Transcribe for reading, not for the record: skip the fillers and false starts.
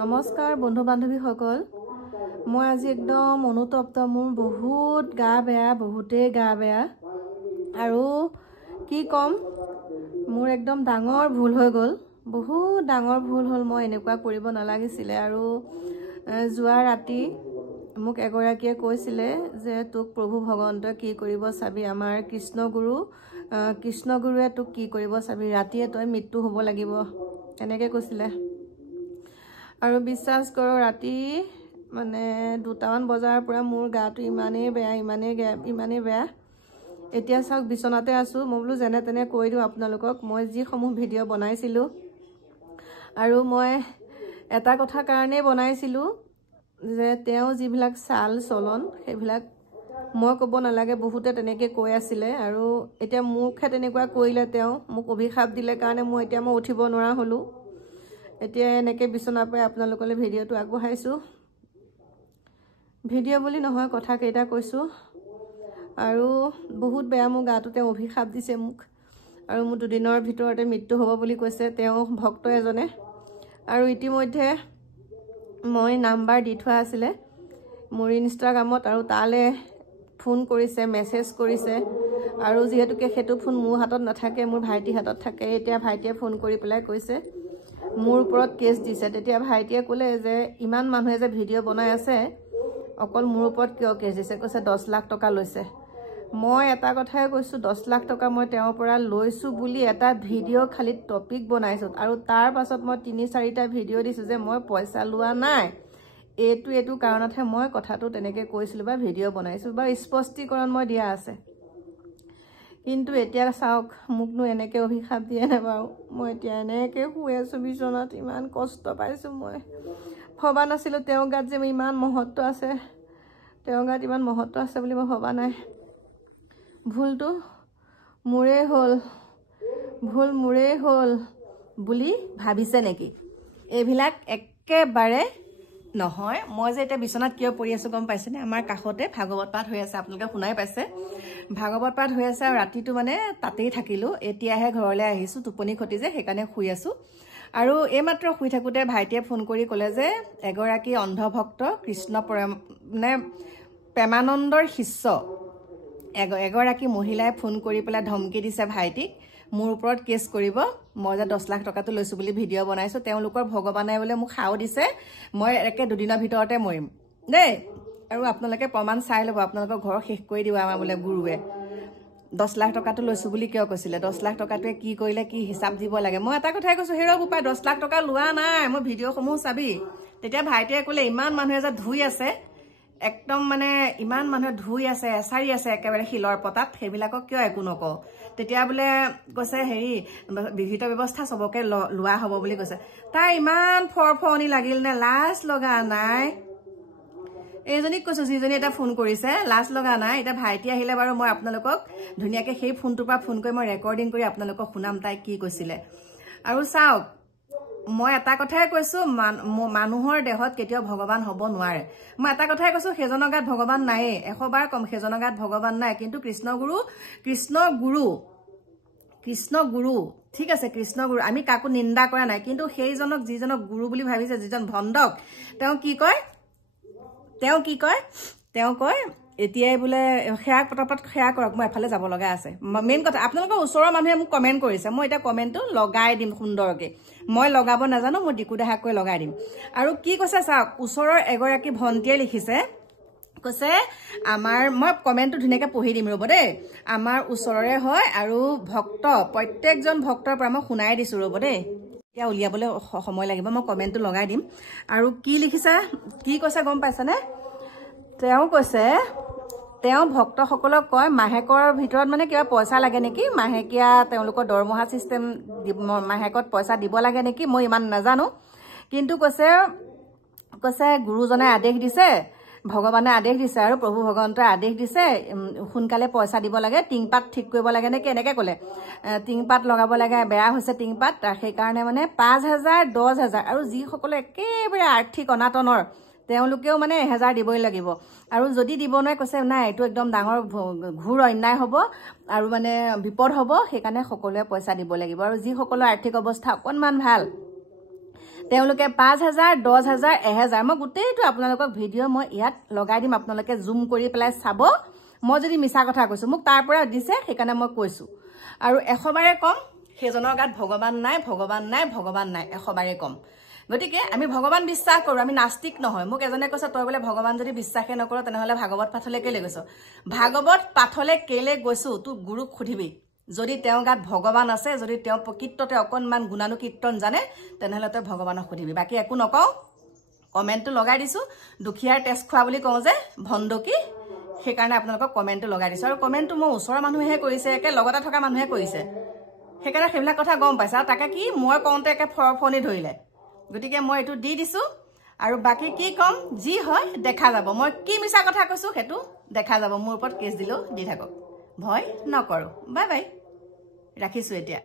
নমস্কাৰ বন্ধু বান্ধৱীসকল মই আজি একদম অনুতপ্ত মোৰ বহুত গা বেয়া বহুতেই গা বেয়া আৰু কি কম মোৰ একদম ডাঙৰ ভুল হৈ গ'ল বহুত ডাঙৰ ভুল হ'ল মই এনেকুৱা কৰিব নালাগিছিলে আৰু যোৱা ৰাতি মোক এগৰাকীয়ে কৈছিলে যে তোক প্ৰভু ভগৱন্তই কি কৰিব চাবি আমাৰ কৃষ্ণগুৰুৱে তোক কি কৰিব চাবি ৰাতিয়ে তই মৃত্যু হ'ব লাগিব এনেকৈ কৈছিলে আৰু বিশ্বাস কৰো ৰাতি মানে 2টামান বজাৰ পৰা মোৰ গাটো ইমানেই বেয়া এতিয়া চাওক বিছনাতে আছো মই বোলো যেনে তেনে কৈ দিওঁ আপোনালোকক মই যি সমূহ ভিডিঅ' বনাইছিলো আৰু মই এটা কথা কাৰণেই বনাইছিলো যে তেওঁ যিবিলাক চাল চলন সেইবিলাক মই ক'ব নালাগে বহুতে তেনেকৈ কৈ আছিলে আৰু এতিয়া মুখে তেনেকুৱা কৰিলে তেওঁ মোক অভিশাপ দিলে কাৰণে মই উঠিব নোৱাৰা হ'লো এতিয়া এনেকৈ বিছনাৰ পৰা আপোনালোকলৈ ভিডিঅ'টো আগবঢ়াইছো ভিডিঅ' বুলি নহয় কথা কেইটা কৈছো আৰু বহুত বেয়া মোৰ গাটো তেওঁ অভিশাপ দিছে মোক আৰু মোৰ দুদিনৰ ভিতৰতে মৃত্যু হ'ব বুলি কৈছে তেওঁ ভক্ত এজনে আৰু ইতিমধ্যে মই নাম্বাৰ দি থোৱা আছিলে মোৰ ইনষ্টাগ্ৰামত আৰু তালে ফোন কৰিছে মেছেজ কৰিছে আৰু যিহেতুকে সেইটো ফোন মোৰ হাতত নাথাকে মোৰ ভাইটিৰ হাতত থাকে এতিয়া ভাইটিয়ে ফোন কৰি পেলাই কৈছে মোৰ ওপৰত কেছ দিছে তেতিয়া ভাইটিয়ে ক'লে যে ইমান মানুহে যে ভিডিঅ' বনাই আছে অকল মোৰ ওপৰত কিয় কেছ দিছে কৈছে 10 লাখ টকা লৈছে মই এটা কথাই কৈছো 10 লাখ টকা মই তেওঁৰ পৰা লৈছো বুলি এটা ভিডিঅ' খালি টপিক বনাইছো আৰু তাৰ পাছত মই 3-4টা ভিডিঅ' দিছো যে মই পইচা লোৱা নাই এইটো কাৰণতহে মই কথাটো তেনেকৈ কৈছিলো বা ভিডিঅ' বনাইছো বা স্পষ্টীকৰণ মই দিয়া আছে কিন্তু এতিয়া চাওক মুকনো এনেকৈ অভিশাপ দিয়ে না বাৰু মই এতিয়া এনেকৈ শুই আছো বিছনাত ইমান কষ্ট পাইছো মই ভবা নাছিলো তেওঁৰ গাত যে ইমান মহত্ব আছে বুলি মই ভবা নাই ভুলটো মোৰেই হ'ল বুলি ভাবিছে নেকি এইবিলাক একেবাৰে নহয় মই যে এটা বিছনাত কিয় পৰি আছো গম পাইছেনে আমাৰ কাষতে ভাগৱত পাঠ হৈ আছে আপোনালোকে শুনাই পাইছে ভাগৱত পাঠ হৈ আছে আৰু ৰাতিটো মানে তাতেই থাকিলো এতিয়াহে ঘৰলৈ আহিছো টোপনি খতি যে সেইকাৰণে শুই আছো আৰু এইমাত্ৰ শুই থাকোতে ভাইটিয়ে ফোন কৰি ক'লে যে এগৰাকী অন্ধভক্ত কৃষ্ণ প্ৰেমানন্দৰ শিষ্য এগৰাকী মহিলাই ফোন কৰি পেলাই ধমকি দিছে ভাইটিক মোৰ ওপৰত কেছ কৰিব মই যে 10 লাখ টকাটো লৈছো বুলি ভিডিঅ' বনাইছো তেওঁলোকৰ ভগৱানে বোলে মোক খাও দিছে মই একে দুদিনৰ ভিতৰতে মৰিম দেই আৰু আপোনালোকে প্ৰমাণ চাই ল'ব আপোনালোকৰ ঘৰ শেষ কৰি দিব আমাৰ বোলে গুৰুৱে 10 লাখ টকাটো লৈছো বুলি কিয় কৈছিলে 10 লাখ টকাটোৱে কি কৰিলে কি হিচাপ দিব লাগে মই এটা কথাই কৈছো হেৰক উপায় 10 লাখ টকা লোৱা নাই মই ভিডিঅ'সমূহ চাবি তেতিয়া ভাইটিয়ে ক'লে ইমান মানুহে যে ধুই আছে একদম মানে ইমান মানুহে ধুই আছে এছাৰি আছে একেবাৰে শিলৰ পতাত সেইবিলাকক কিয় একো নকওঁ তেতিয়া বোলে কৈছে হেৰি বিহিত ব্যৱস্থা সবকে লোৱা হ'ব বুলি কৈছে তাৰ ইমান ফৰফৰণি লাগিল নে লাজ লগা নাই এইজনীক কৈছো যিজনী এটা ফোন কৰিছে লাজ লগা নাই এটা ভাইটি আহিলে বাৰু মই আপোনালোকক ধুনীয়াকৈ সেই ফোনটোৰ পৰা ফোন কৰি মই ৰেকৰ্ডিং কৰি আপোনালোকক শুনাম তাই কি কৈছিলে আৰু চাওক মই এটা কথাই কৈছো মানুহৰ দেহত কেতিয়াও ভগৱান হ'ব নোৱাৰে মই এটা কথাই কৈছো সেইজনৰ গাত ভগৱান নাইয়ে 100 বাৰ কম সেইজনৰ গাত ভগৱান নাই কিন্তু কৃষ্ণগুৰু ঠিক আছে কৃষ্ণগুৰু আমি কাকো নিন্দা কৰা নাই কিন্তু সেইজনক যিজনক গুৰু বুলি ভাবিছে যিজন ভণ্ডক তেওঁ কি কয় এতিয়াই বোলে সেয়া পটাপট সেয়া কৰক মই এফালে যাব লগা আছে মেইন কথা আপোনালোকৰ ওচৰৰ মানুহে মোক কমেণ্ট কৰিছে মই এতিয়া কমেণ্টটো লগাই দিম সুন্দৰকৈ মই লগাব নাজানো মই ডিকুডাহাকৈ লগাই দিম আৰু কি কৈছে চাওক ওচৰৰ এগৰাকী ভণ্টিয়ে লিখিছে কৈছে আমাৰ মই কমেণ্টটো ধুনীয়াকৈ পঢ়ি দিম ৰ'ব দেই আমাৰ ওচৰৰে হয় আৰু প্ৰত্যেকজন ভক্তৰ পৰা মই শুনাই দিছো ৰ'ব দেই এতিয়া উলিয়াবলৈ সময় লাগিব মই কমেণ্টটো লগাই দিম আৰু কি লিখিছে কি কৈছে গম পাইছেনে তেওঁ কৈছে তেওঁ ভক্তসকলক কয় মাহেকৰ ভিতৰত মানে কিবা পইচা লাগে নেকি মাহেকীয়া তেওঁলোকৰ দৰমহা চিষ্টেম মাহেকত পইচা দিব লাগে নেকি মই ইমান নাজানো কিন্তু কৈছে গুৰুজনে আদেশ দিছে ভগৱানে আদেশ দিছে আৰু প্ৰভু ভগৱন্তই আদেশ দিছে সোনকালে পইচা দিব লাগে টিংপাত ঠিক কৰিব লাগে নেকি এনেকৈ ক'লে টিংপাত লগাব লাগে বেয়া হৈছে টিংপাত সেইকাৰণে মানে 5,000 10,000 আৰু যিসকলে একেবাৰে আৰ্থিক অনাটনৰ তেওঁলোকেও মানে 1000 দিবই লাগিব আৰু যদি দিব নোৱাৰে কৈছে নাই এইটো একদম ডাঙৰ ঘোৰ অন্যায় হ'ব আৰু মানে বিপদ হ'ব সেইকাৰণে সকলোৱে পইচা দিব লাগিব আৰু যিসকলৰ আৰ্থিক অৱস্থা অকণমান ভাল তেওঁলোকে 5,000 10,000 1,000 মই গোটেইটো আপোনালোকক ভিডিঅ' মই ইয়াত লগাই দিম আপোনালোকে জুম কৰি পেলাই চাব মই যদি মিছা কথা কৈছো মোক তাৰ পৰা দিছে সেইকাৰণে মই কৈছো আৰু 100 বাৰে কম সেইজনৰ গাত ভগৱান নাই ভগৱান নাই ভগৱান নাই 100 বাৰে কম গতিকে আমি ভগৱান বিশ্বাস কৰো আমি নাস্তিক নহয় মোক এজনে কৈছে তই বলে ভগৱান যদি বিশ্বাসে নকৰ তেনেহলে ভাগৱত পাঠলে কেলে গৈছ ভাগৱত পাঠলে কেলে গৈছো তু গুৰুক খুধিবি যদি তেওঁ গাত ভগৱান আছে যদি তেওঁ প্ৰকৃততে অকনমান গুণানুকীৰ্তন জানে তেনেহলে তই ভগৱানক খুধিবি বাকি একো নকও কমেন্টটো লগাই দিছো দুখিয়াৰ টেষ্ট খোৱা বুলি কওঁ যে ভণ্ডকি সেইকাৰণে আপোনালোকক কমেন্টটো লগাই দিছো আৰু কমেন্টটো মই ওচৰৰ মানুহে কৰিছে একে লগতে থকা মানুহে কৰিছে সেইকাৰণে সেইবিলাক কথা গম পাইছা তাকে কি মই কওঁতে একে ফৰফনি ধৰিলে গতিকে মই এটো দি দিছো আৰু বাকি কি কম যি হয় দেখা যাব মই কি মিছা কথা কৈছো হেতু দেখা যাব মোৰ ওপৰত কেছ দিলো দি থাকক ভয় নকৰো বাই বাই ৰাখিছো এতিয়া